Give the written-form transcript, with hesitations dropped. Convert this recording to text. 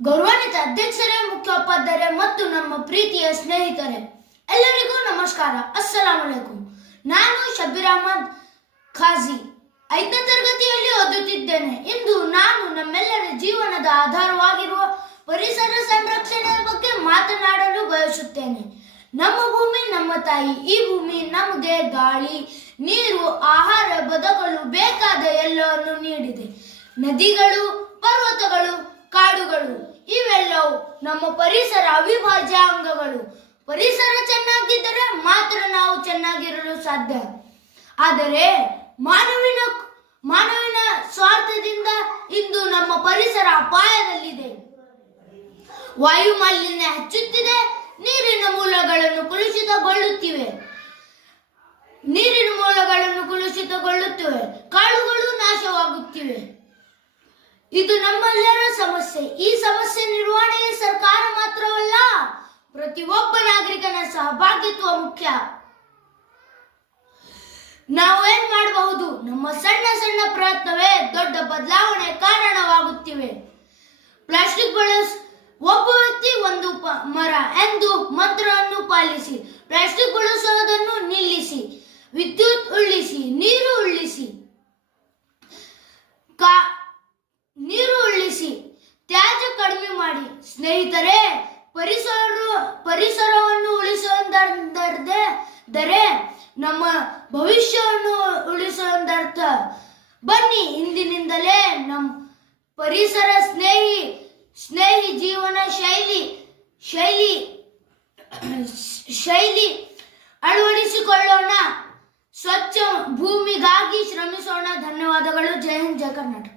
ಗೌರವಾನ್ವಿತ ಅಧ್ಯಕ್ಷರೇ, ಮುಖ್ಯೋಪಾಧ್ಯಾಯರೇ ಮತ್ತು ನಮ್ಮ ಪ್ರೀತಿಯ ಸ್ನೇಹಿತರೆ, ಎಲ್ಲರಿಗೂ ನಮಸ್ಕಾರ. ಅಸ್ಸಲಾಂ ಅಲೈಕುಂ. ನಾನು ಶಬೀರ್ ಅಹಮದ್ ಖಾಜಿ 5ನೇ ತರಗತಿಯಲ್ಲಿ ಓದುತ್ತಿದ್ದೇನೆ. ಇಂದು ನಾನು ನಮ್ಮೆಲ್ಲರ ಜೀವನದ ಆಧಾರವಾಗಿರುವ ಪರಿಸರ ಸಂರಕ್ಷಣೆಯ ಬಗ್ಗೆ ಮಾತನಾಡಲು ಬಯಸುತ್ತೇನೆ. ನಮ್ಮ ಭೂಮಿ ನಮ್ಮ ತಾಯಿ. ಈ ಭೂಮಿ ನಮಗೆ ಗಾಳಿ, ನೀರು, ಆಹಾರ, ಬದುಕಲು ಬೇಕಾದ ಎಲ್ಲವನ್ನು ನೀಡಿದೆ. ನದಿಗಳು, ಪರ್ವತಗಳು, ಕಾಡುಗಳು ಇವೆಲ್ಲವೂ ನಮ್ಮ ಪರಿಸರ ಅವಿಭಾಜ್ಯ ಅಂಗಗಳು. ಪರಿಸರ ಚೆನ್ನಾಗಿದ್ದರೆ ಮಾತ್ರ ನಾವು ಚೆನ್ನಾಗಿರಲು ಸಾಧ್ಯ. ಆದರೆ ಮಾನವಿನ ಸ್ವಾರ್ಥದಿಂದ ಇಂದು ನಮ್ಮ ಪರಿಸರ ಅಪಾಯದಲ್ಲಿದೆ. ವಾಯು ಮಾಲಿನ್ಯ ಹೆಚ್ಚುತ್ತಿದೆ. ನೀರಿನ ಮೂಲಗಳನ್ನು ಕಲುಷಿತಗೊಳ್ಳುತ್ತಿವೆ. ಕಾಡುಗಳು ನಾಶವಾಗುತ್ತಿವೆ. ಇದು ನಮ್ಮೆಲ್ಲರ ಸಮಸ್ಯೆ. ಈ ಸಮಸ್ಯೆ ನಿರ್ವಹಣೆಗೆ ಸರ್ಕಾರ ಮಾತ್ರವಲ್ಲ, ಪ್ರತಿಯೊಬ್ಬ ನಾಗರಿಕನ ಸಹಭಾಗಿತ್ವ ಮುಖ್ಯ. ನಾವೇನ್ ಮಾಡಬಹುದು? ನಮ್ಮ ಸಣ್ಣ ಸಣ್ಣ ಪ್ರಯತ್ನವೇ ದೊಡ್ಡ ಬದಲಾವಣೆ ಕಾರಣವಾಗುತ್ತಿವೆ. ಪ್ಲಾಸ್ಟಿಕ್ ಒಬ್ಬ ವ್ಯಕ್ತಿ ಒಂದು ಮರ ಎಂದು ಮಂತ್ರವನ್ನು ಪಾಲಿಸಿ. ಪ್ಲಾಸ್ಟಿಕ್ ಬಳಸುವುದನ್ನು ನಿಲ್ಲಿಸಿ. ವಿದ್ಯುತ್ ಉಳಿಸಿ. ನೀರು ಉಳಿಸಿ. ತ್ಯಾಜ್ಯ ಕಡಿಮೆ ಮಾಡಿ. ಸ್ನೇಹಿತರೆ, ಪರಿಸರವನ್ನು ಉಳಿಸುವುದೆಂದರೆ ನಮ್ಮ ಭವಿಷ್ಯವನ್ನು ಉಳಿಸುವುದರ್ಥ. ಬನ್ನಿ, ಇಂದಿನಿಂದಲೇ ನಮ್ಮ ಪರಿಸರ ಸ್ನೇಹಿ ಜೀವನ ಶೈಲಿ ಅಳವಡಿಸಿಕೊಳ್ಳೋಣ. ಸ್ವಚ್ಛ ಭೂಮಿಗಾಗಿ ಶ್ರಮಿಸೋಣ. ಧನ್ಯವಾದಗಳು. ಜೈ ಹಿಂದ್, ಜೈ ಕರ್ನಾಟಕ.